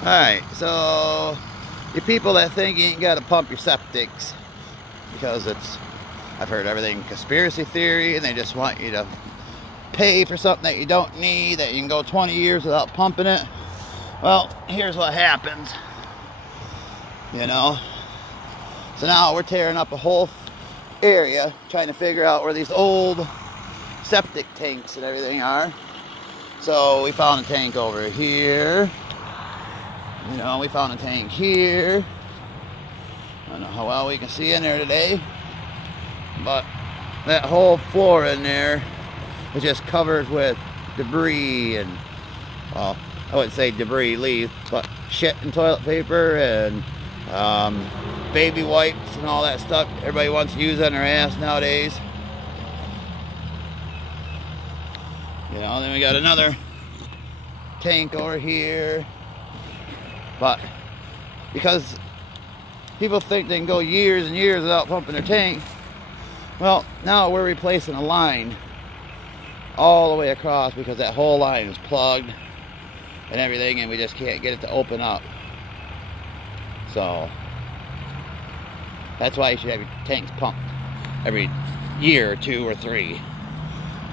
Alright, so you people that think you ain't got to pump your septics because I've heard everything conspiracy theory, and they just want you to pay for something that you don't need, that you can go 20 years without pumping it. Well, here's what happens, you know. So now we're tearing up a whole area trying to figure out where these old septic tanks and everything are. So we found a tank over here. You know, we found a tank here. I don't know how well we can see in there today, but that whole floor in there is just covered with debris and, well, I wouldn't say debris, leaves, but shit and toilet paper and baby wipes and all that stuff everybody wants to use on their ass nowadays. You know, then we got another tank over here. But because people think they can go years and years without pumping their tank, well, now we're replacing a line all the way across because that whole line is plugged and everything, and we just can't get it to open up. So that's why you should have your tanks pumped every year or 2 or 3,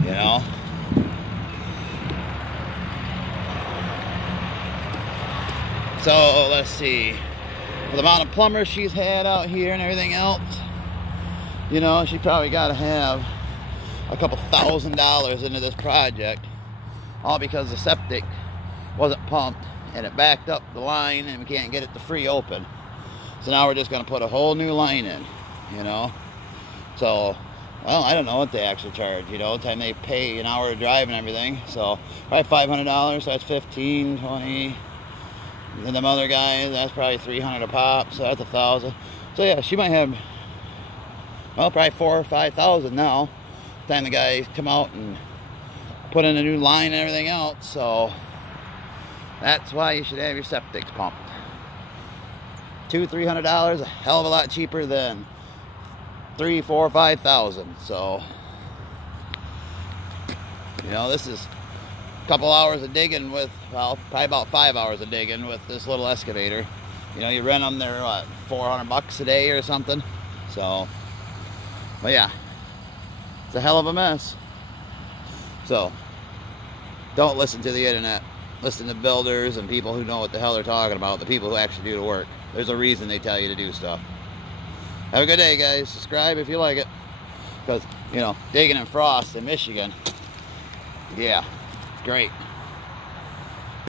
you know. So let's see, the amount of plumbers she's had out here and everything else, you know, she probably got to have a couple $1,000s into this project, all because the septic wasn't pumped and it backed up the line and we can't get it to free open. So now we're just going to put a whole new line in, you know. So, well, I don't know what they actually charge, you know, the time they pay an hour of drive and everything. So probably $500, so that's 15, 20. And them other guys, that's probably 300 a pop, so that's 1,000. So yeah, she might have, well, probably 4,000 or 5,000 now. Time the guys come out and put in a new line and everything else. So that's why you should have your septics pumped. $200, $300, a hell of a lot cheaper than 3,000, 4,000, 5,000. So, you know, this is couple hours of digging with, well, probably about 5 hours of digging with this little excavator. You know, you rent them, they're what, $400 a day or something. So, but yeah, it's a hell of a mess. So don't listen to the internet, listen to builders and people who know what the hell they're talking about, the people who actually do the work. There's a reason they tell you to do stuff. Have a good day, guys. Subscribe if you like it, because, you know, digging in frost in Michigan, yeah, great.